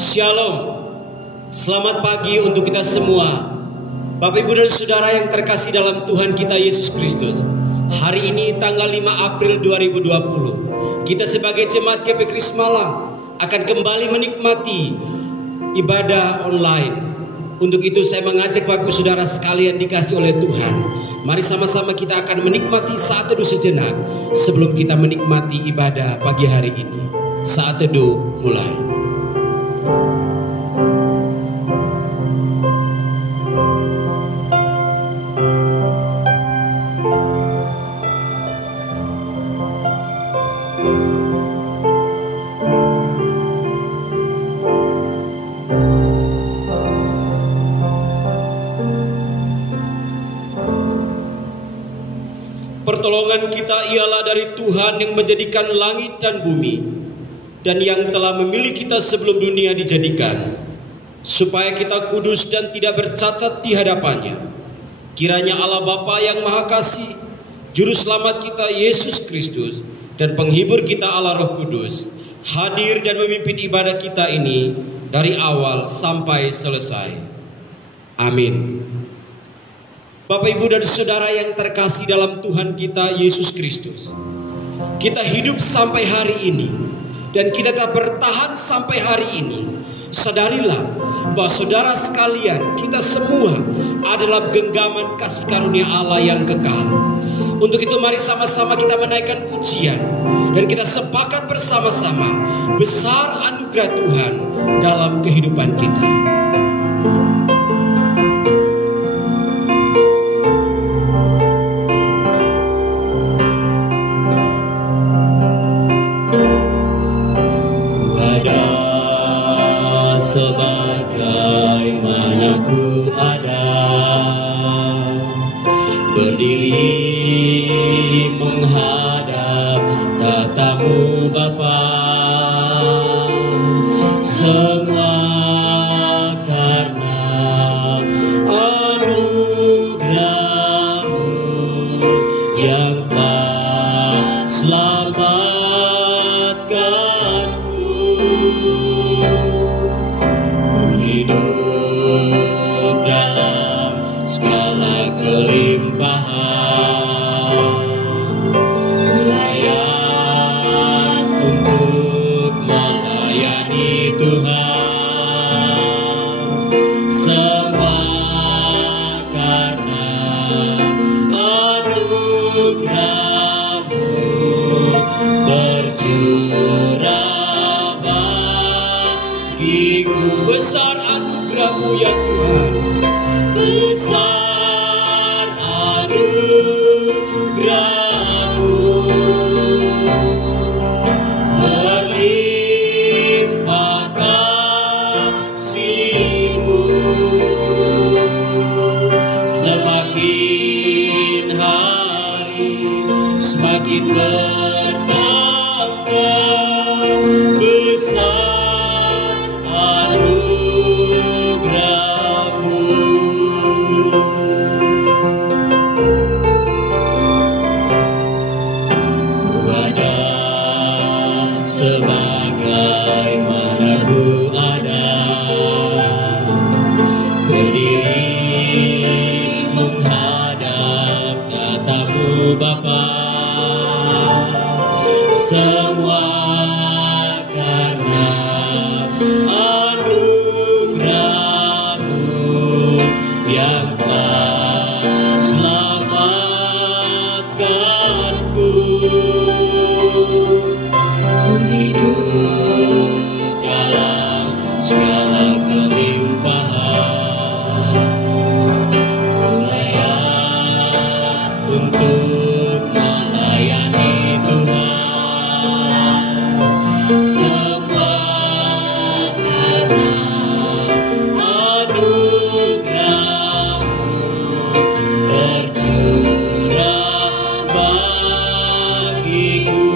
Shalom. Selamat pagi untuk kita semua. Bapak, Ibu, dan Saudara yang terkasih dalam Tuhan kita Yesus Kristus. Hari ini tanggal 5 April 2020, kita sebagai jemaat GP Kris Malang akan kembali menikmati ibadah online. Untuk itu saya mengajak Bapak Ibu Saudara sekalian dikasih oleh Tuhan, mari sama-sama kita akan menikmati saat teduh sejenak sebelum kita menikmati ibadah pagi hari ini. Saat teduh mulai. Pertolongan kita ialah dari Tuhan yang menjadikan langit dan bumi, dan yang telah memilih kita sebelum dunia dijadikan, supaya kita kudus dan tidak bercacat di hadapannya. Kiranya Allah Bapa yang Maha Kasih, Juru Selamat kita Yesus Kristus, dan Penghibur kita Allah Roh Kudus, hadir dan memimpin ibadah kita ini dari awal sampai selesai. Amin. Bapak, Ibu, dan Saudara yang terkasih dalam Tuhan kita Yesus Kristus, kita hidup sampai hari ini dan kita tetap bertahan sampai hari ini. Sadarilah bahwa saudara sekalian, kita semua adalah genggaman kasih karunia Allah yang kekal. Untuk itu mari sama-sama kita menaikkan pujian dan kita sepakat bersama-sama besar anugerah Tuhan dalam kehidupan kita. Sebagaimana ku ada, berdiri menghadap tatamu Bapa, semua karena anugerah-Mu yang telah selamatkanku. Hidup dalam segala kelimpahan, layak untuk melayani Tuhan. Semua karena anugerah-Mu tercurah bagiku. Besar anugerah-Mu ya Tuhan, besar anugerah-Mu, berlimpah kasih-Mu, semakin hari semakin bertambah besar sebagaimana ku ada, berdiri menghadap tatamu Bapa, semua karena anugerah-Mu yang telah selamatkanku. Hidup dalam segala kelimpahan, layak untuk melayani Tuhan. Semua karena anugerah-Mu tercurah bagiku.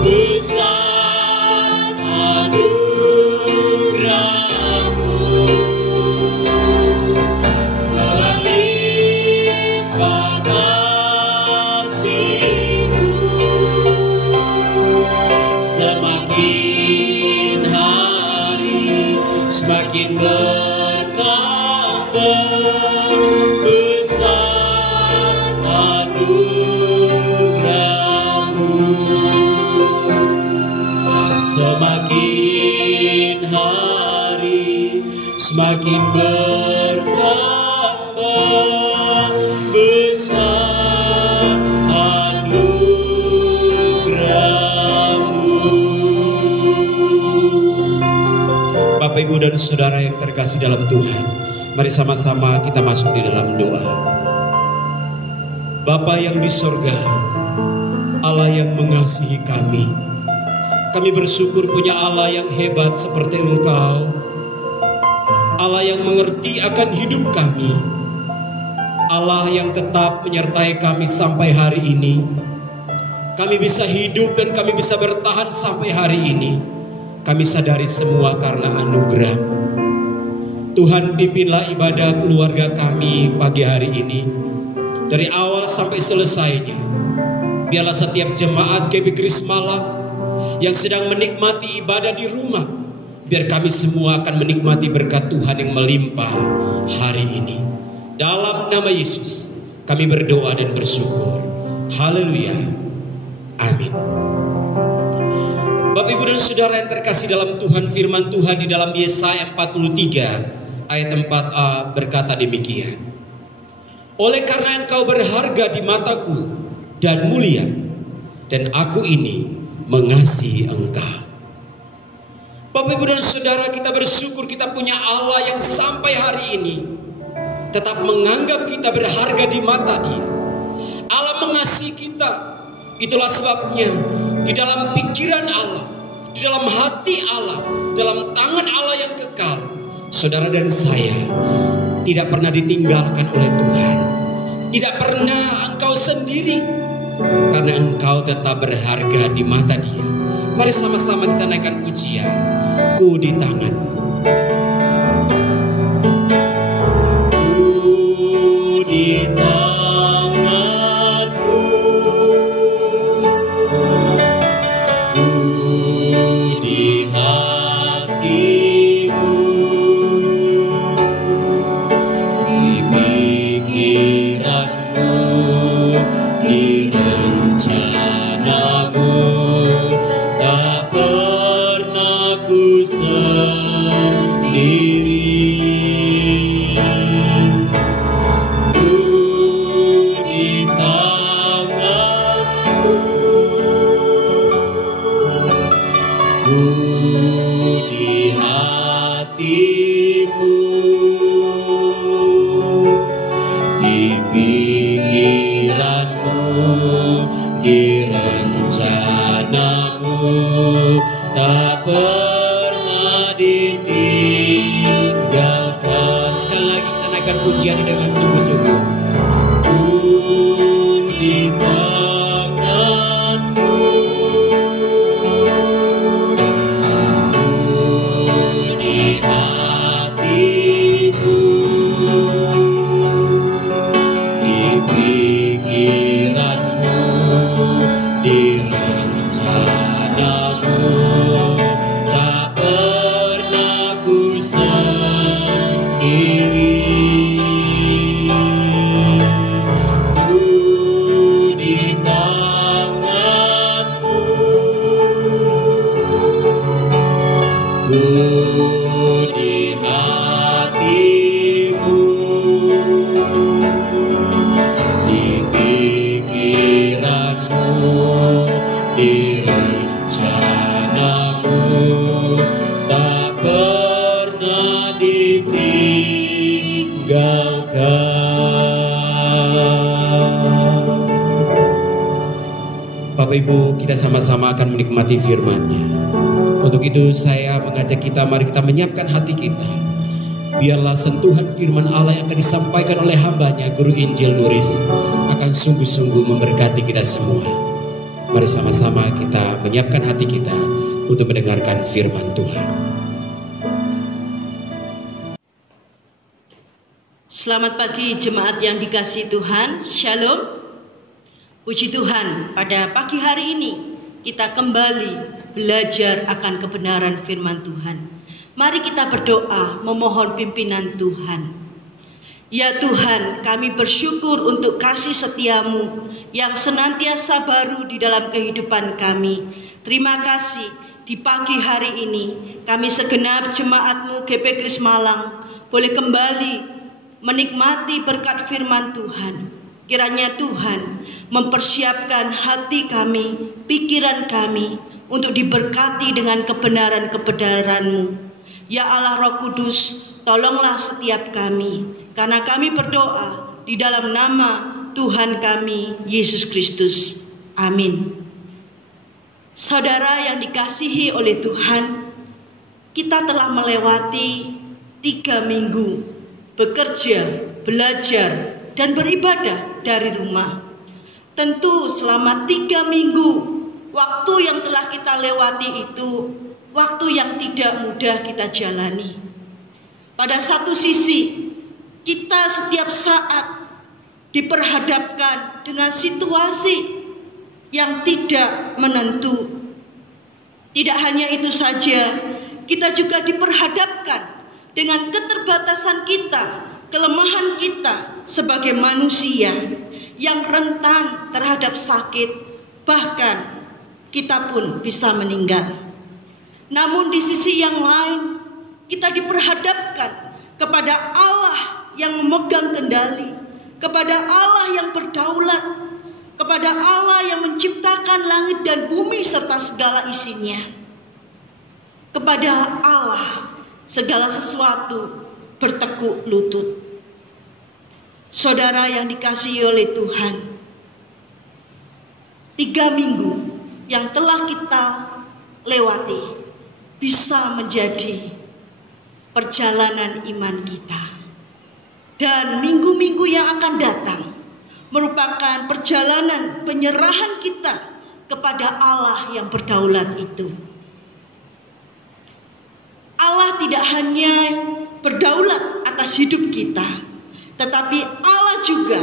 Besar anugerah-Mu, berlimpah kasih-Mu, semakin semakin bertambah besar anugerah-Mu. Semakin hari semakin bertambah besar anugerah-Mu. Bapak, Ibu, dan Saudara yang terkasih dalam Tuhan, mari sama-sama kita masuk di dalam doa. Bapa yang di sorga, Allah yang mengasihi kami bersyukur punya Allah yang hebat seperti Engkau, Allah yang mengerti akan hidup kami, Allah yang tetap menyertai kami sampai hari ini. Kami bisa hidup dan kami bisa bertahan sampai hari ini. Kami sadari semua karena anugerah-Mu. Tuhan, pimpinlah ibadah keluarga kami pagi hari ini, dari awal sampai selesainya. Biarlah setiap jemaat GB Krismala yang sedang menikmati ibadah di rumah, biar kami semua akan menikmati berkat Tuhan yang melimpah hari ini. Dalam nama Yesus kami berdoa dan bersyukur. Haleluya. Amin. Bapak, Ibu, dan Saudara yang terkasih dalam Tuhan, firman Tuhan di dalam Yesaya 43 ayat 4a berkata demikian. Oleh karena Engkau berharga di mataku dan mulia, dan aku ini mengasihi Engkau. Bapak, Ibu, dan Saudara, kita bersyukur kita punya Allah yang sampai hari ini tetap menganggap kita berharga di mata Dia. Allah mengasihi kita. Itulah sebabnya di dalam pikiran Allah, di dalam hati Allah, dalam tangan Allah yang kekal, saudara dan saya tidak pernah ditinggalkan oleh Tuhan. Tidak pernah engkau sendiri, karena engkau tetap berharga di mata Dia. Mari sama-sama kita naikkan pujian, Ku di tangan. Ku di tangan-Mu, ku di hati-Mu, di pikiran-Mu, di rencana-Mu, tak pernah ku sendiri. Ku di tangan-Mu, ku di hati-Mu, di pikiran-Mu, di rencana-Mu, tak pernah ditinggalkan. Sekali lagi kita naikkan pujian dengan sungguh-sungguh. Ku di tangan-Mu, ku di hati-Mu, di pikiran-Mu, di rencana-Mu, tak pernah ku sendiri. Ku di tangan-Mu, ku di hati-Mu, di pikiran-Mu, di rencana-Mu, tak pernah ditinggalkan. Bapak, Ibu, kita sama-sama akan menikmati firman-Nya. Untuk itu saya mengajak kita, mari kita menyiapkan hati kita. Biarlah sentuhan firman Allah yang akan disampaikan oleh hamba-Nya, Guru Injil Nuris, akan sungguh-sungguh memberkati kita semua. Mari sama-sama kita menyiapkan hati kita untuk mendengarkan firman Tuhan. Selamat pagi jemaat yang dikasihi Tuhan. Shalom. Puji Tuhan, pada pagi hari ini kita kembali belajar akan kebenaran firman Tuhan. Mari kita berdoa memohon pimpinan Tuhan. Ya Tuhan, kami bersyukur untuk kasih setiamu yang senantiasa baru di dalam kehidupan kami. Terima kasih di pagi hari ini kami segenap jemaatmu GP Kris Malang boleh kembali menikmati berkat firman Tuhan. Kiranya Tuhan mempersiapkan hati kami, pikiran kami untuk diberkati dengan kebenaran-kebenaran-Mu. Ya Allah Roh Kudus, tolonglah setiap kami, karena kami berdoa di dalam nama Tuhan kami, Yesus Kristus. Amin. Saudara yang dikasihi oleh Tuhan, kita telah melewati 3 minggu bekerja, belajar, dan beribadah dari rumah. Tentu selama 3 minggu, waktu yang telah kita lewati itu waktu yang tidak mudah kita jalani. Pada satu sisi, kita setiap saat diperhadapkan dengan situasi yang tidak menentu. Tidak hanya itu saja, kita juga diperhadapkan dengan keterbatasan kita, kelemahan kita sebagai manusia yang rentan terhadap sakit, bahkan kita pun bisa meninggal. Namun di sisi yang lain, kita diperhadapkan kepada Allah yang memegang kendali, kepada Allah yang berdaulat, kepada Allah yang menciptakan langit dan bumi serta segala isinya. Kepada Allah segala sesuatu bertekuk lutut. Saudara yang dikasihi oleh Tuhan, 3 minggu yang telah kita lewati bisa menjadi perjalanan iman kita. Dan minggu-minggu yang akan datang merupakan perjalanan penyerahan kita kepada Allah yang berdaulat itu. Allah tidak hanya berdaulat atas hidup kita, tetapi Allah juga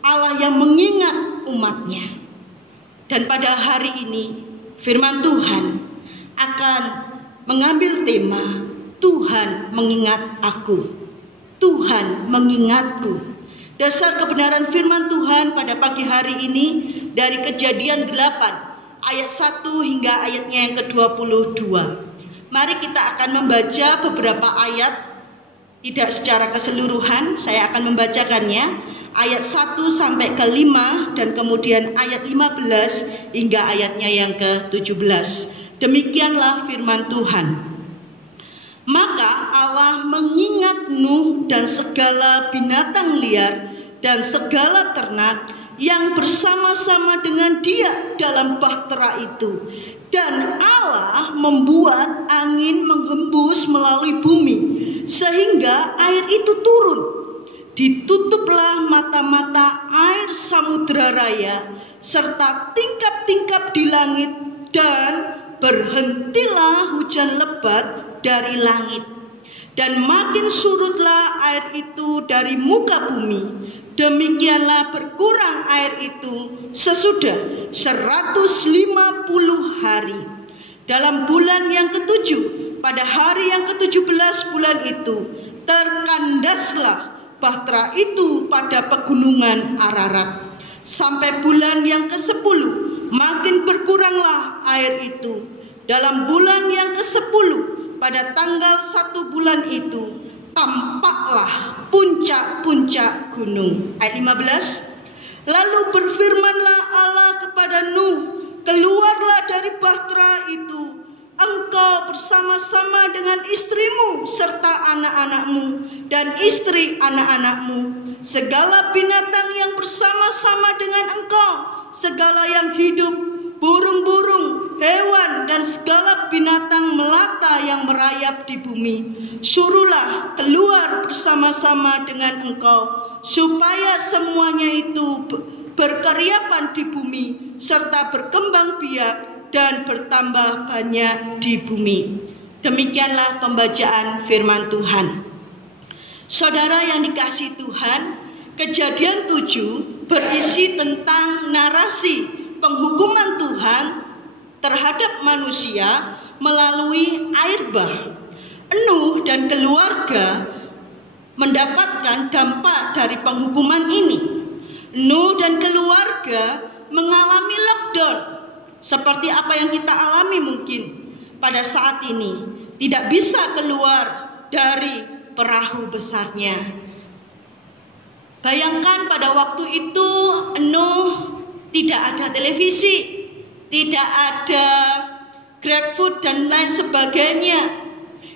Allah yang mengingat umatnya. Dan pada hari ini firman Tuhan akan mengambil tema Tuhan mengingat aku. Tuhan mengingatku. Dasar kebenaran firman Tuhan pada pagi hari ini dari Kejadian 8 ayat 1 hingga ayatnya yang ke-22. Mari kita akan membaca beberapa ayat, tidak secara keseluruhan, saya akan membacakannya. Ayat 1 sampai ke 5 dan kemudian ayat 15 hingga ayatnya yang ke-17. Demikianlah firman Tuhan. Maka Allah mengingat Nuh dan segala binatang liar dan segala ternak yang bersama-sama dengan dia dalam bahtera itu. Dan Allah membuat angin menghembus melalui bumi sehingga air itu turun. Ditutuplah mata-mata air samudera raya serta tingkap-tingkap di langit, dan berhentilah hujan lebat dari langit, dan makin surutlah air itu dari muka bumi. Demikianlah berkurang air itu sesudah 150 hari. Dalam bulan yang ke-7, pada hari yang ke-17 bulan itu, terkandaslah bahtera itu pada pegunungan Ararat. Sampai bulan yang ke-10, makin berkuranglah air itu. Dalam bulan yang ke-10, pada tanggal 1 bulan itu, tampaklah puncak-puncak gunung. Ayat 15. Lalu berfirmanlah Allah kepada Nuh, keluarlah dari bahtera itu, engkau bersama-sama dengan istrimu serta anak-anakmu dan istri anak-anakmu, segala binatang yang bersama-sama dengan engkau, segala yang hidup, burung-burung, hewan, dan segala binatang melata yang merayap di bumi. Suruhlah keluar bersama-sama dengan engkau, supaya semuanya itu berkeriapan di bumi, serta berkembang biak dan bertambah banyak di bumi. Demikianlah pembacaan firman Tuhan. Saudara yang dikasihi Tuhan, Kejadian 7 berisi tentang narasi penghukuman Tuhan terhadap manusia melalui air bah. Nuh dan keluarga mendapatkan dampak dari penghukuman ini. Nuh dan keluarga mengalami lockdown seperti apa yang kita alami mungkin pada saat ini. Tidak bisa keluar dari perahu besarnya. Bayangkan pada waktu itu Nuh tidak ada televisi, tidak ada GrabFood dan lain sebagainya.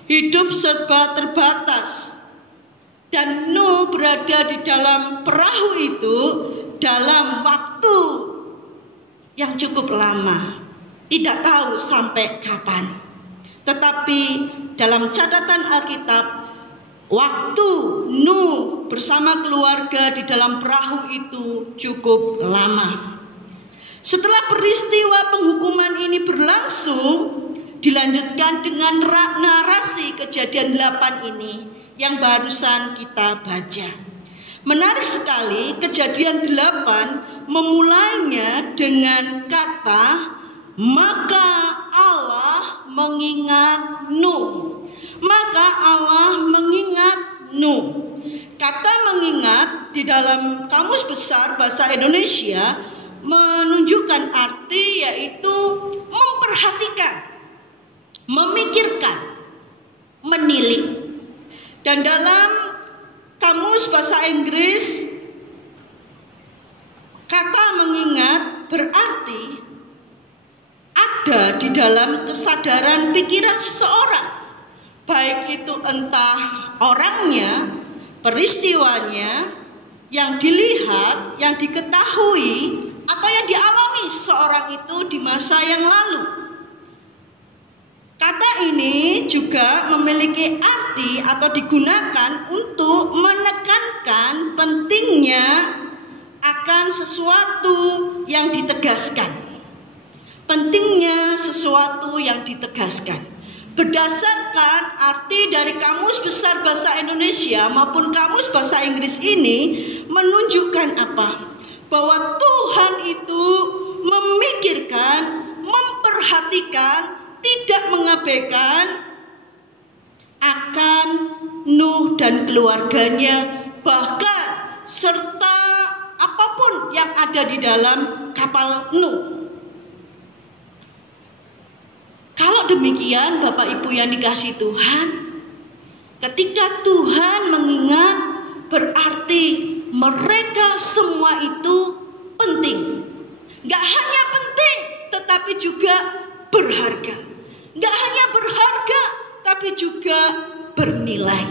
Hidup serba terbatas. Dan Nuh berada di dalam perahu itu dalam waktu yang cukup lama. Tidak tahu sampai kapan. Tetapi dalam catatan Alkitab, waktu Nuh bersama keluarga di dalam perahu itu cukup lama. Setelah peristiwa penghukuman ini berlangsung, dilanjutkan dengan narasi kejadian 8 ini yang barusan kita baca. Menarik sekali, kejadian 8 memulainya dengan kata, maka Allah mengingat Nuh. Maka Allah mengingat Nuh. Kata mengingat di dalam Kamus Besar Bahasa Indonesia menunjukkan arti yaitu memperhatikan, memikirkan, menilik. Dan dalam Kamus Bahasa Inggris, kata mengingat berarti ada di dalam kesadaran pikiran seseorang, baik itu entah orangnya, peristiwanya, yang dilihat, yang diketahui, atau yang dialami seseorang itu di masa yang lalu. Kata ini juga memiliki arti atau digunakan untuk menekankan pentingnya akan sesuatu yang ditegaskan. Pentingnya sesuatu yang ditegaskan. Berdasarkan arti dari Kamus Besar Bahasa Indonesia maupun Kamus Bahasa Inggris ini menunjukkan apa? Bahwa Tuhan itu memikirkan, memperhatikan, tidak mengabaikan akan Nuh dan keluarganya, bahkan serta apapun yang ada di dalam kapal Nuh. Kalau demikian Bapak Ibu yang dikasihi Tuhan, ketika Tuhan mengingat berarti mereka semua itu penting. Gak hanya penting tetapi juga berharga. Gak hanya berharga tapi juga bernilai.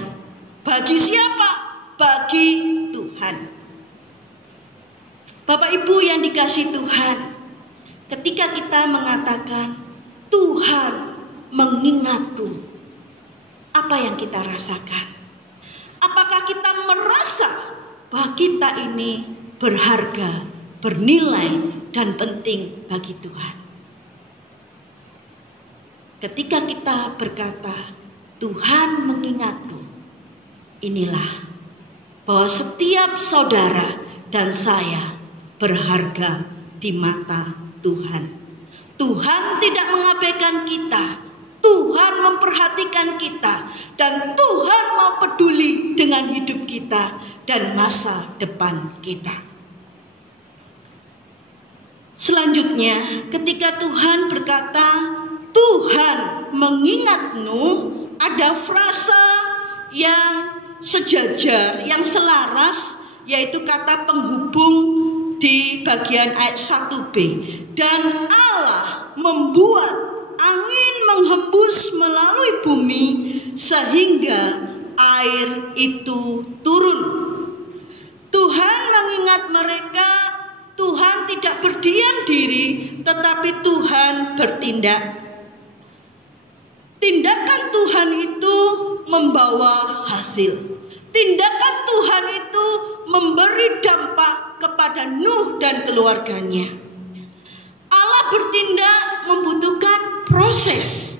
Bagi siapa? Bagi Tuhan. Bapak Ibu yang dikasihi Tuhan, ketika kita mengatakan Tuhan mengingatku, apa yang kita rasakan? Apakah kita merasa bahwa kita ini berharga, bernilai, dan penting bagi Tuhan? Ketika kita berkata Tuhan mengingatku, inilah bahwa setiap saudara dan saya berharga di mata Tuhan. Tuhan tidak mengabaikan kita. Tuhan memperhatikan kita. Dan Tuhan mau peduli dengan hidup kita dan masa depan kita. Selanjutnya, ketika Tuhan berkata Tuhan mengingat Nuh, ada frasa yang sejajar, yang selaras, yaitu kata penghubung di bagian ayat 1b. Dan Allah membuat angin menghembus melalui bumi sehingga air itu turun. Tuhan mengingat mereka. Tuhan tidak berdiam diri, tetapi Tuhan bertindak. Tindakan Tuhan itu membawa hasil. Tindakan Tuhan itu memberi dampak kepada Nuh dan keluarganya. Allah bertindak membutuhkan proses.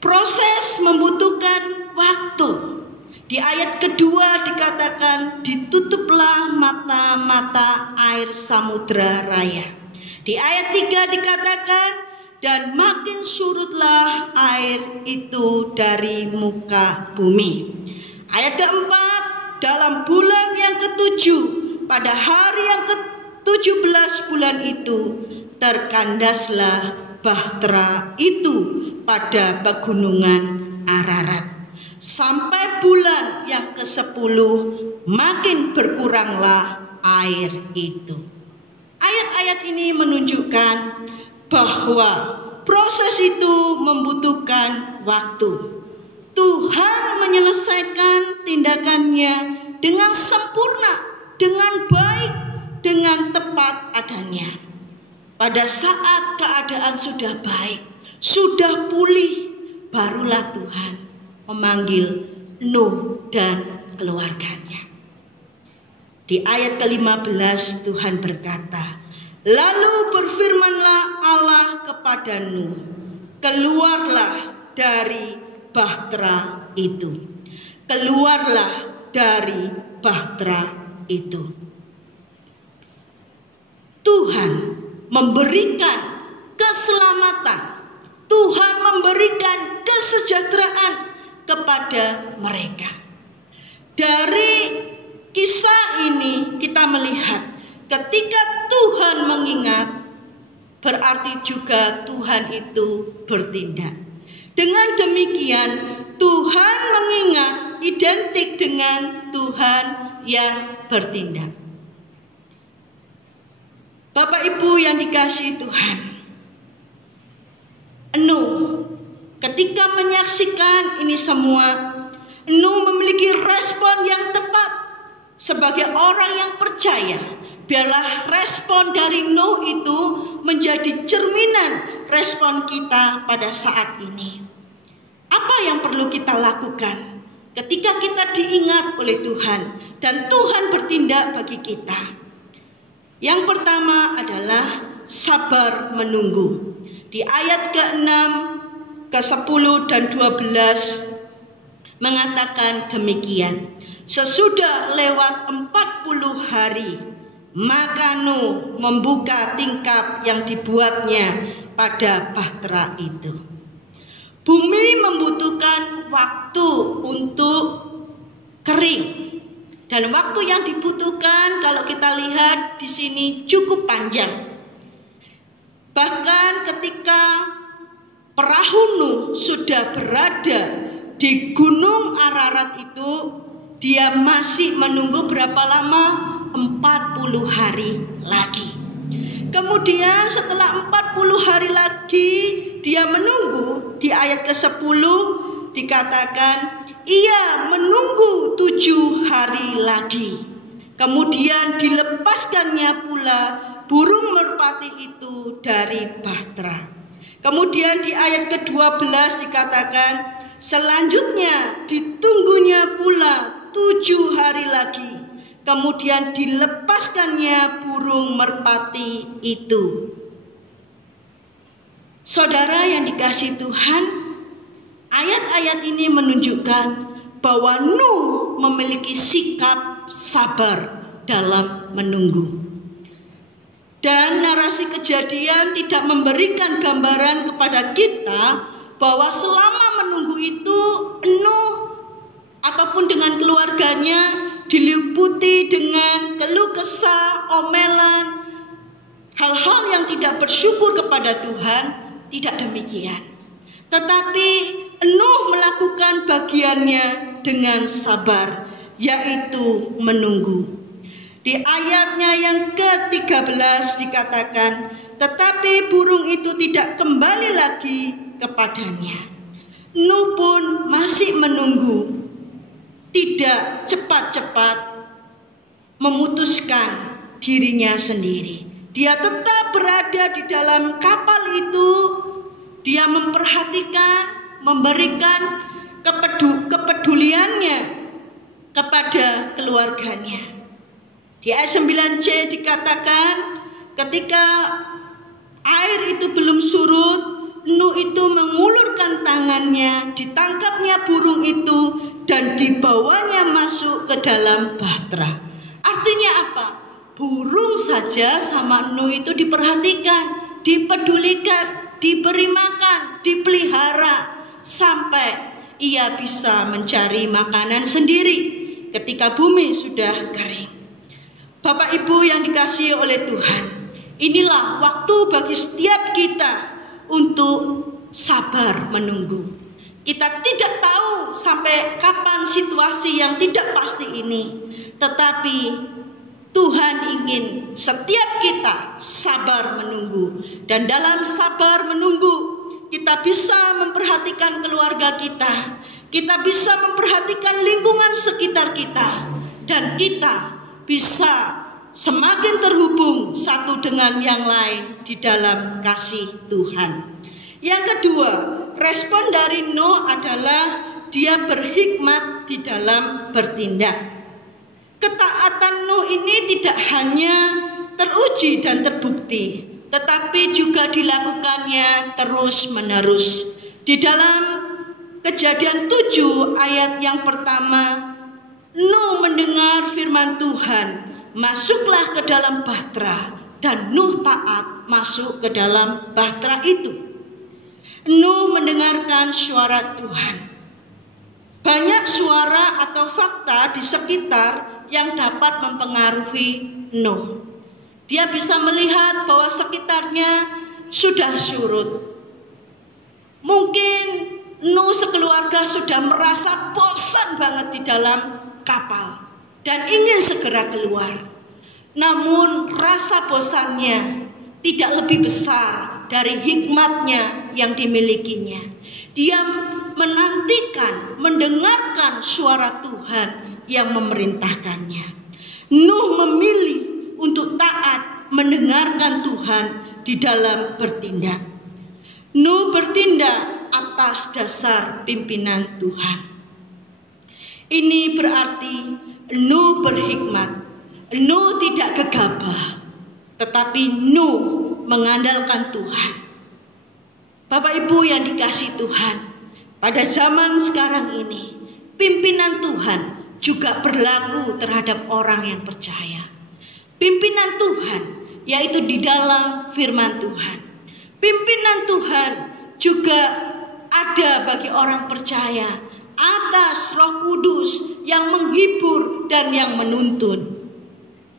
Proses membutuhkan waktu. Di ayat kedua dikatakan ditutuplah mata-mata air samudra raya. Di ayat 3 dikatakan dan makin surutlah air itu dari muka bumi. Ayat keempat, dalam bulan yang ketujuh, pada hari yang ke-17 bulan itu, terkandaslah bahtera itu pada pegunungan Ararat. Sampai bulan yang ke-10, makin berkuranglah air itu. Ayat-ayat ini menunjukkan bahwa proses itu membutuhkan waktu. Tuhan menyelesaikan tindakannya dengan sempurna, dengan baik, dengan tepat adanya. Pada saat keadaan sudah baik, sudah pulih, barulah Tuhan memanggil Nuh dan keluarganya. Di ayat ke-15 Tuhan berkata, lalu berfirmanlah Allah kepada Nuh, keluarlah dari bahtera itu. Keluarlah dari bahtera itu. Tuhan memberikan keselamatan, Tuhan memberikan kesejahteraan kepada mereka. Dari kisah ini kita melihat ketika Tuhan mengingat, berarti juga Tuhan itu bertindak. Dengan demikian Tuhan mengingat identik dengan Tuhan yang bertindak. Bapak Ibu yang dikasihi Tuhan, Nuh ketika menyaksikan ini semua, Nuh memiliki respon yang tepat sebagai orang yang percaya. Biarlah respon dari Nuh itu menjadi cerminan respon kita pada saat ini. Apa yang perlu kita lakukan ketika kita diingat oleh Tuhan dan Tuhan bertindak bagi kita? Yang pertama adalah sabar menunggu. Di ayat ke-6, ke-10 dan 12 mengatakan demikian. Sesudah lewat 40 hari, maka Nuh membuka tingkap yang dibuatnya pada bahtera itu. Bumi membutuhkan waktu untuk kering. Dan waktu yang dibutuhkan kalau kita lihat di sini cukup panjang. Bahkan ketika perahu Nuh sudah berada di Gunung Ararat itu, dia masih menunggu berapa lama? 40 hari lagi. Kemudian setelah 40 hari lagi dia menunggu, di ayat ke-10 dikatakan ia menunggu 7 hari lagi. Kemudian dilepaskannya pula burung merpati itu dari bahtera. Kemudian di ayat ke-12 dikatakan selanjutnya ditunggunya pula 7 hari lagi. Kemudian dilepaskannya burung merpati itu. Saudara yang dikasihi Tuhan, ayat-ayat ini menunjukkan bahwa Nuh memiliki sikap sabar dalam menunggu. Dan narasi Kejadian tidak memberikan gambaran kepada kita bahwa selama menunggu itu Nuh ataupun dengan keluarganya diliputi dengan keluh kesah, omelan, hal-hal yang tidak bersyukur kepada Tuhan. Tidak demikian. Tetapi Nuh melakukan bagiannya dengan sabar, yaitu menunggu. Di ayatnya yang ke-13 dikatakan, tetapi burung itu tidak kembali lagi kepadanya. Nuh pun masih menunggu, tidak cepat-cepat memutuskan dirinya sendiri. Dia tetap berada di dalam kapal itu. Dia memperhatikan, memberikan kepeduliannya kepada keluarganya. Di ayat 9c dikatakan ketika air itu belum surut, Nuh itu mengulurkan tangannya, ditangkapnya burung itu dan dibawanya masuk ke dalam bahtera. Artinya apa? Burung saja sama Nuh itu diperhatikan, dipedulikan. diberi makan, dipelihara sampai ia bisa mencari makanan sendiri ketika bumi sudah kering. Bapak Ibu yang dikasihi oleh Tuhan, inilah waktu bagi setiap kita untuk sabar menunggu. Kita tidak tahu sampai kapan situasi yang tidak pasti ini, tetapi Tuhan ingin setiap kita sabar menunggu. Dan dalam sabar menunggu, kita bisa memperhatikan keluarga kita, kita bisa memperhatikan lingkungan sekitar kita, dan kita bisa semakin terhubung satu dengan yang lain di dalam kasih Tuhan. Yang kedua, respon dari Nuh adalah dia berhikmat di dalam bertindak. Ketaatan Nuh ini tidak hanya teruji dan terbukti, tetapi juga dilakukannya terus-menerus. Di dalam Kejadian 7 ayat yang pertama, Nuh mendengar firman Tuhan, masuklah ke dalam bahtera, dan Nuh taat masuk ke dalam bahtera itu. Nuh mendengarkan suara Tuhan. Banyak suara atau fakta di sekitar yang dapat mempengaruhi Nuh. Dia bisa melihat bahwa sekitarnya sudah surut. Mungkin Nuh sekeluarga sudah merasa bosan banget di dalam kapal dan ingin segera keluar. Namun rasa bosannya tidak lebih besar dari hikmatnya yang dimilikinya. Dia menantikan, mendengarkan suara Tuhan yang memerintahkannya. Nuh memilih untuk taat mendengarkan Tuhan di dalam bertindak. Nuh bertindak atas dasar pimpinan Tuhan. Ini berarti Nuh berhikmat. Nuh tidak gegabah, tetapi Nuh mengandalkan Tuhan. Bapak Ibu yang dikasihi Tuhan, pada zaman sekarang ini, pimpinan Tuhan juga berlaku terhadap orang yang percaya. Pimpinan Tuhan, yaitu di dalam firman Tuhan. Pimpinan Tuhan juga ada bagi orang percaya atas Roh Kudus yang menghibur dan yang menuntun.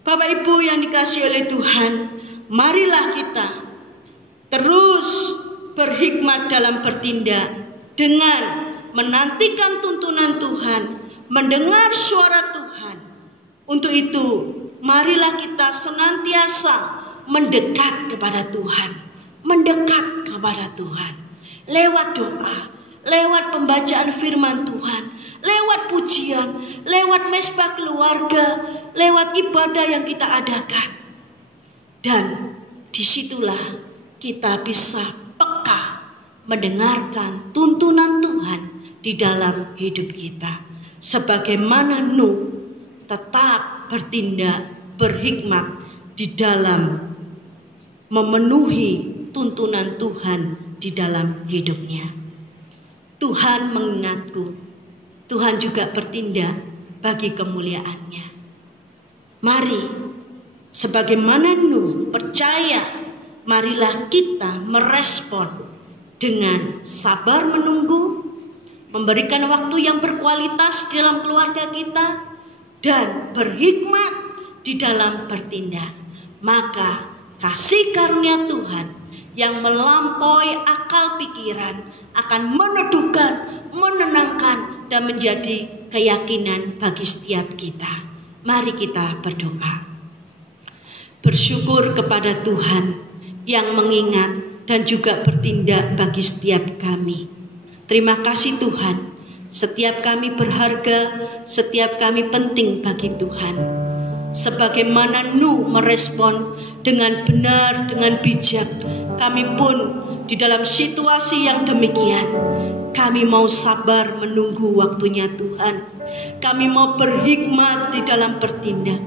Bapak Ibu yang dikasihi oleh Tuhan, marilah kita terus berhikmat dalam bertindak dengan menantikan tuntunan Tuhan, mendengar suara Tuhan. Untuk itu, marilah kita senantiasa mendekat kepada Tuhan, mendekat kepada Tuhan. Lewat doa, lewat pembacaan firman Tuhan, lewat pujian, lewat mesbah keluarga, lewat ibadah yang kita adakan. Dan disitulah kita bisa peka mendengarkan tuntunan Tuhan di dalam hidup kita. Sebagaimana Nuh tetap bertindak berhikmat di dalam memenuhi tuntunan Tuhan di dalam hidupnya. Tuhan mengingatku, Tuhan juga bertindak bagi kemuliaannya. Mari, sebagaimana Nuh percaya, marilah kita merespon dengan sabar menunggu, memberikan waktu yang berkualitas dalam keluarga kita, dan berhikmat di dalam bertindak. Maka kasih karunia Tuhan yang melampaui akal pikiran akan meneduhkan, menenangkan, dan menjadi keyakinan bagi setiap kita. Mari kita berdoa. Bersyukur kepada Tuhan yang mengingat dan juga bertindak bagi setiap kami. Terima kasih Tuhan, setiap kami berharga, setiap kami penting bagi Tuhan. Sebagaimana Nuh merespon dengan benar, dengan bijak, kami pun di dalam situasi yang demikian, kami mau sabar menunggu waktunya Tuhan. Kami mau berhikmat di dalam bertindak.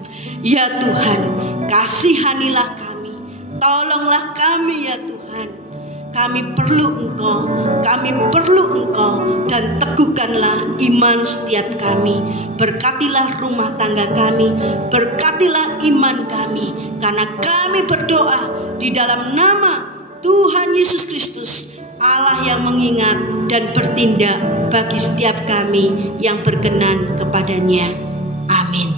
Ya Tuhan, kasihanilah kami, tolonglah kami ya Tuhan. Kami perlu Engkau, kami perlu Engkau, dan teguhkanlah iman setiap kami. Berkatilah rumah tangga kami, berkatilah iman kami, karena kami berdoa di dalam nama Tuhan Yesus Kristus, Allah yang mengingat dan bertindak bagi setiap kami yang berkenan kepadanya. Amin.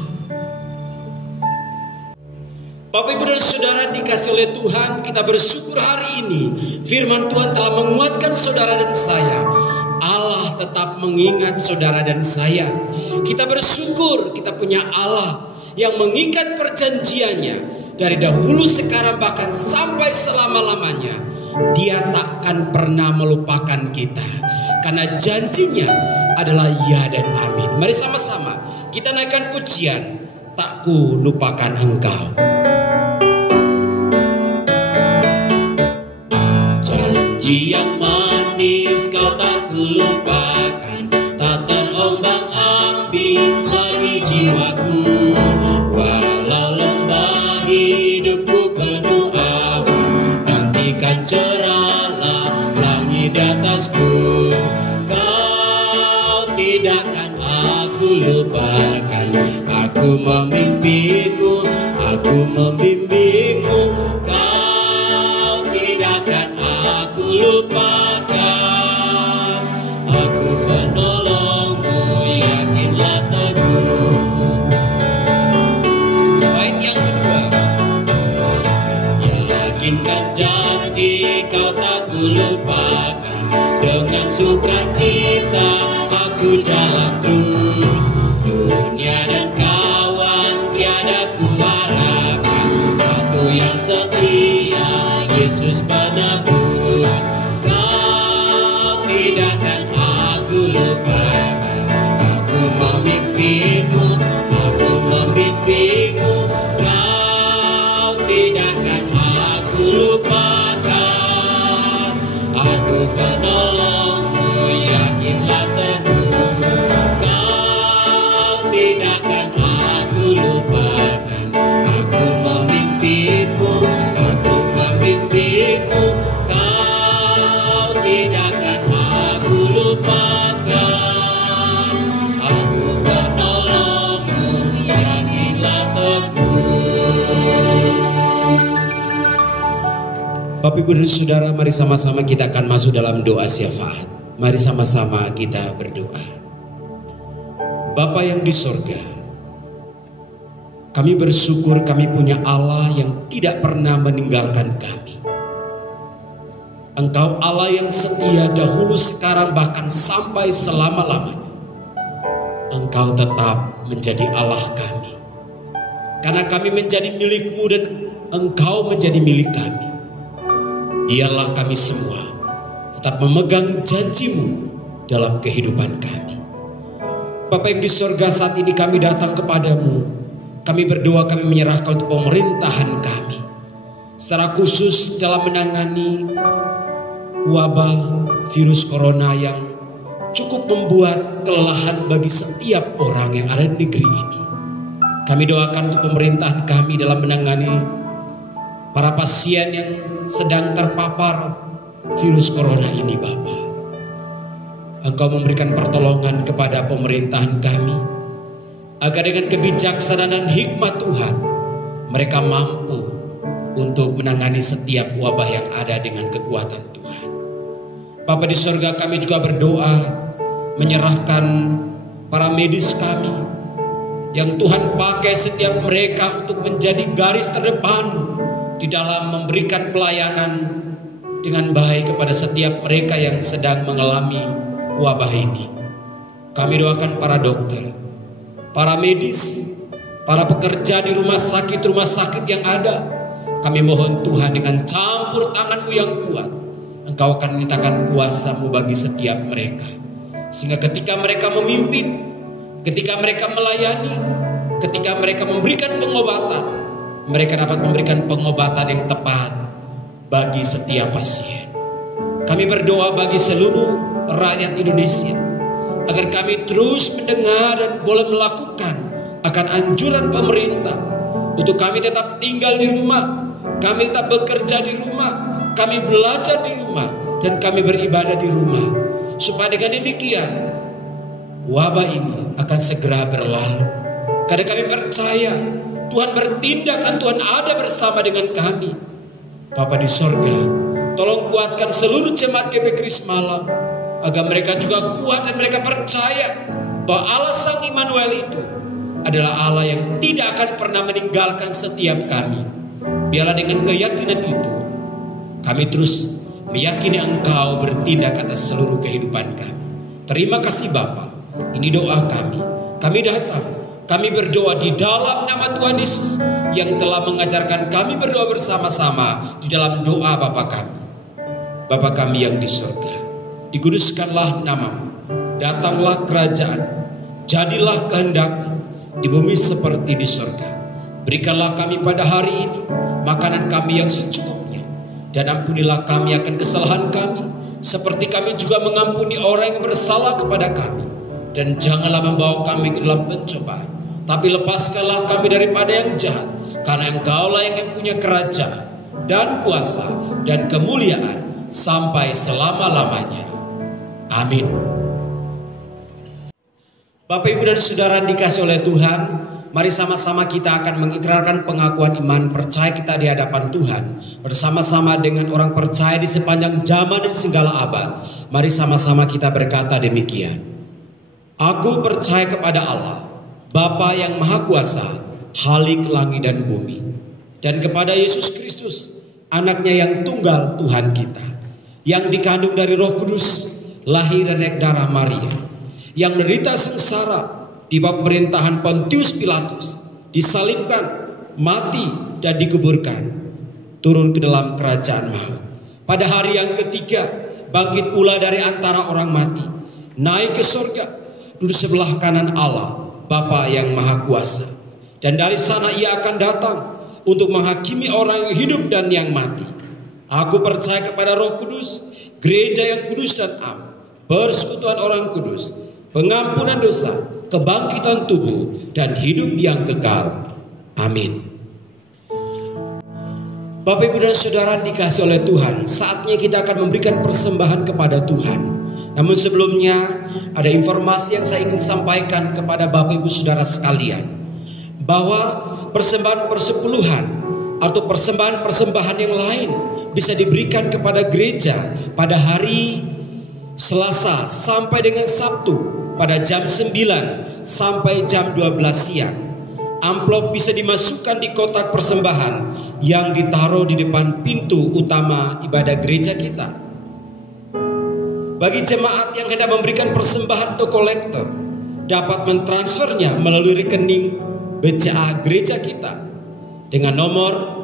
Bapak, Ibu, dan Saudara dikasih oleh Tuhan, kita bersyukur hari ini firman Tuhan telah menguatkan saudara dan saya. Allah tetap mengingat saudara dan saya. Kita bersyukur kita punya Allah yang mengikat perjanjiannya dari dahulu, sekarang, bahkan sampai selama-lamanya. Dia takkan pernah melupakan kita, karena janjinya adalah ya dan amin. Mari sama-sama kita naikkan pujian, tak ku lupakan engkau. Janji yang manis kau tak ku lupakan, tak terombang-ambing lagi jiwaku. Walau lembah hidupku penuh awan, nantikan cerahlah langit di atasku. Kau tidak akan aku lupakan, aku memimpinmu, aku membimbingmu. Kau tidak akan aku lupakan, aku penolongmu, yakinlah teguh. Bait yang kedua, yakinkan janji kau tak ku lupakan, dengan sukacita aku jalan terus. Dunia dan kawan tiada ku harapkan, satu yang setia, Yesus penebus. Kau tidak akan aku lupakan, aku memimpinmu, aku membimbingmu. Kau tidak akan aku lupakan, aku penolongmu, yakinlah teguh. Kau tidak akan aku lupakan, aku memimpinmu, aku membimbingmu. Kau tidak akan aku lupakan, aku penolongmu, yakinlah teguh. Bapak, Ibu, dan Saudara, mari sama-sama kita akan masuk dalam doa syafaat. Mari sama-sama kita berdoa. Bapa yang di sorga, kami bersyukur kami punya Allah yang tidak pernah meninggalkan kami. Engkau Allah yang setia dahulu, sekarang, bahkan sampai selama-lamanya. Engkau tetap menjadi Allah kami, karena kami menjadi milik-Mu dan Engkau menjadi milik kami. Biarlah kami semua tetap memegang janji-Mu dalam kehidupan kami. Bapa yang di sorga, saat ini kami datang kepadamu. Kami berdoa, kami menyerahkan untuk pemerintahan kami, secara khusus dalam menangani wabah virus corona yang cukup membuat kelelahan bagi setiap orang yang ada di negeri ini. Kami doakan untuk pemerintahan kami dalam menangani para pasien yang sedang terpapar virus corona ini, Bapa. Engkau memberikan pertolongan kepada pemerintahan kami, agar dengan kebijaksanaan dan hikmat Tuhan, mereka mampu untuk menangani setiap wabah yang ada dengan kekuatan Tuhan. Bapa di sorga, kami juga berdoa menyerahkan para medis kami yang Tuhan pakai setiap mereka untuk menjadi garis terdepan di dalam memberikan pelayanan dengan baik kepada setiap mereka yang sedang mengalami wabah ini. Kami doakan para dokter, para medis, para pekerja di rumah sakit yang ada. Kami mohon Tuhan, dengan campur tangan-Mu yang kuat, Engkau akan menyatakan kuasa-Mu bagi setiap mereka, sehingga ketika mereka memimpin, ketika mereka melayani, ketika mereka memberikan pengobatan, mereka dapat memberikan pengobatan yang tepat bagi setiap pasien. Kami berdoa bagi seluruh rakyat Indonesia, agar kami terus mendengar dan boleh melakukan akan anjuran pemerintah untuk kami tetap tinggal di rumah, kami tetap bekerja di rumah, kami belajar di rumah, dan kami beribadah di rumah, supaya dengan demikian wabah ini akan segera berlalu. Karena kami percaya Tuhan bertindak dan Tuhan ada bersama dengan kami. Bapa di sorga, Tolong kuatkan seluruh jemaat GP Kris Malang, agar mereka juga kuat dan mereka percaya bahwa Allah Sang Immanuel itu adalah Allah yang tidak akan pernah meninggalkan setiap kami. Biarlah dengan keyakinan itu kami terus meyakini Engkau bertindak atas seluruh kehidupan kami. Terima kasih Bapa. Ini doa kami. Kami datang, kami berdoa di dalam nama Tuhan Yesus yang telah mengajarkan kami berdoa bersama-sama di dalam doa Bapa kami. Bapa kami yang di surga, dikuduskanlah nama-Mu. Datanglah kerajaan, jadilah kehendak-Mu di bumi seperti di surga. Berikanlah kami pada hari ini makanan kami yang secukupnya, dan ampunilah kami akan kesalahan kami, seperti kami juga mengampuni orang yang bersalah kepada kami. Dan janganlah membawa kami ke dalam pencobaan, tapi lepaskanlah kami daripada yang jahat, karena Engkaulah yang punya kerajaan dan kuasa dan kemuliaan sampai selama-lamanya. Amin. Bapak, Ibu, dan Saudara dikasih oleh Tuhan, mari sama-sama kita akan mengikrarkan pengakuan iman percaya kita di hadapan Tuhan bersama-sama dengan orang percaya di sepanjang zaman dan segala abad. Mari sama-sama kita berkata demikian. Aku percaya kepada Allah, Bapa yang Maha Kuasa, Khalik langit dan bumi, dan kepada Yesus Kristus, anaknya yang tunggal Tuhan kita, yang dikandung dari Roh Kudus, lahir dari darah Maria, yang menderita sengsara di bawah pemerintahan Pontius Pilatus, disalibkan, mati, dan dikuburkan, turun ke dalam kerajaan maut. Pada hari yang ketiga, bangkit pula dari antara orang mati, naik ke surga, duduk sebelah kanan Allah, Bapa yang Maha Kuasa. Dan dari sana ia akan datang untuk menghakimi orang yang hidup dan yang mati. Aku percaya kepada Roh Kudus, gereja yang kudus dan am, persekutuan orang kudus, pengampunan dosa, kebangkitan tubuh, dan hidup yang kekal. Amin. Bapak, Ibu, dan Saudara dikasih oleh Tuhan, saatnya kita akan memberikan persembahan kepada Tuhan. Namun sebelumnya ada informasi yang saya ingin sampaikan kepada Bapak, Ibu, Saudara sekalian, bahwa persembahan persepuluhan atau persembahan-persembahan yang lain bisa diberikan kepada gereja pada hari Selasa sampai dengan Sabtu pada jam 9 sampai jam 12 siang. Amplop bisa dimasukkan di kotak persembahan yang ditaruh di depan pintu utama ibadah gereja kita. Bagi jemaat yang hendak memberikan persembahan atau kolektor, dapat mentransfernya melalui rekening BCA gereja kita dengan nomor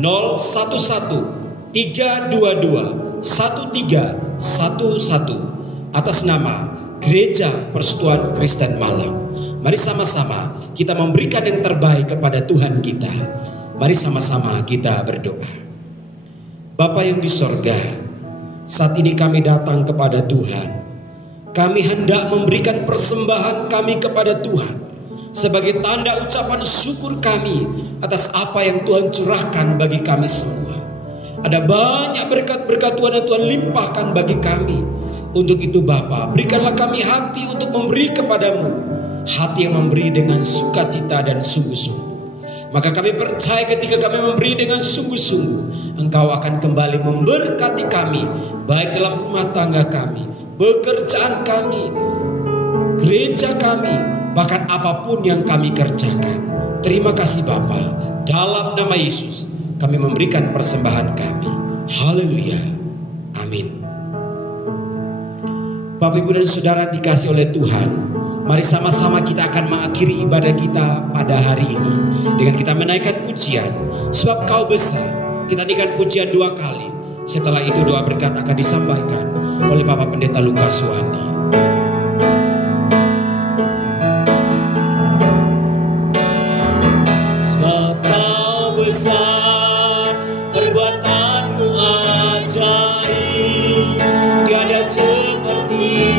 011-322-1311 atas nama Gereja Persekutuan Kristen Malang. Mari sama-sama kita memberikan yang terbaik kepada Tuhan kita. Mari sama-sama kita berdoa. Bapa yang di sorga, saat ini kami datang kepada Tuhan. Kami hendak memberikan persembahan kami kepada Tuhan sebagai tanda ucapan syukur kami atas apa yang Tuhan curahkan bagi kami semua. Ada banyak berkat-berkat Tuhan yang Tuhan limpahkan bagi kami. Untuk itu Bapa, berikanlah kami hati untuk memberi kepadamu, hati yang memberi dengan sukacita dan sungguh-sungguh. Maka kami percaya ketika kami memberi dengan sungguh-sungguh, Engkau akan kembali memberkati kami, baik dalam rumah tangga kami, pekerjaan kami, gereja kami, bahkan apapun yang kami kerjakan. Terima kasih Bapa. Dalam nama Yesus kami memberikan persembahan kami. Haleluya. Amin. Bapak, Ibu, dan Saudara dikasih oleh Tuhan, mari sama-sama kita akan mengakhiri ibadah kita pada hari ini dengan kita menaikkan pujian, sebab Kau besar. Kita naikkan pujian 2 kali. Setelah itu doa berkat akan disampaikan oleh Bapak Pendeta Lukas Wandi. Sebab Kau besar, perbuatanmu ajaib, tiada seperti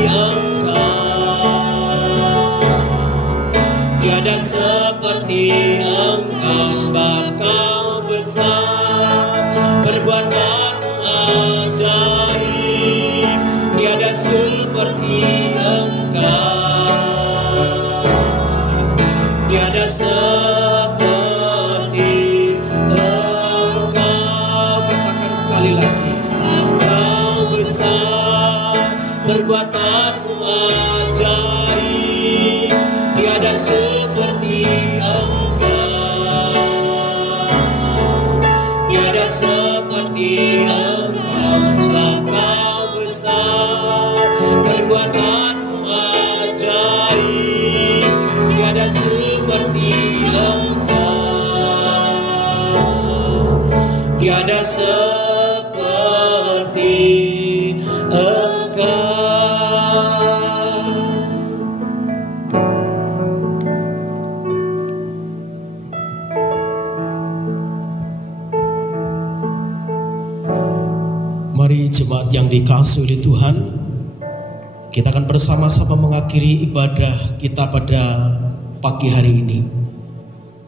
Engkau, tiada seperti Engkau. Sebab Kau besar, perbuatanmu ajaib, tiada seperti Engkau, tiada seperti Engkau. Katakan sekali lagi. perbuatanmu ajaib, tiada seperti Engkau, tiada seperti Engkau, sebab Kau besar, perbuatanmu ajaib, tiada seperti Engkau, tiada seperti Engkau. Mari jemaat yang dikasihi oleh Tuhan, kita akan bersama-sama mengakhiri ibadah kita pada pagi hari ini.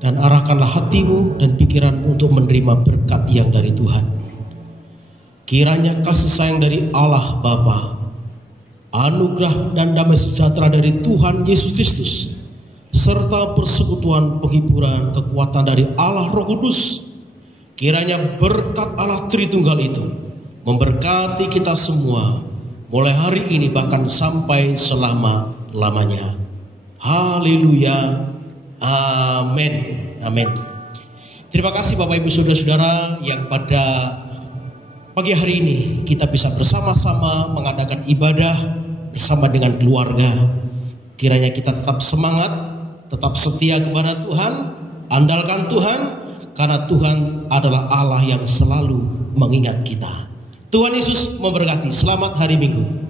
Dan arahkanlah hatimu dan pikiranmu untuk menerima berkat yang dari Tuhan. Kiranya kasih sayang dari Allah Bapa, anugerah dan damai sejahtera dari Tuhan Yesus Kristus, serta persekutuan, penghiburan, kekuatan dari Allah Roh Kudus, kiranya berkat Allah Tritunggal itu memberkati kita semua mulai hari ini bahkan sampai selama-lamanya. Haleluya, amin, amin. Terima kasih Bapak Ibu Saudara-saudara yang pada pagi hari ini kita bisa bersama-sama mengadakan ibadah bersama dengan keluarga. Kiranya kita tetap semangat, tetap setia kepada Tuhan, andalkan Tuhan, karena Tuhan adalah Allah yang selalu mengingat kita. Tuhan Yesus memberkati. Selamat hari Minggu.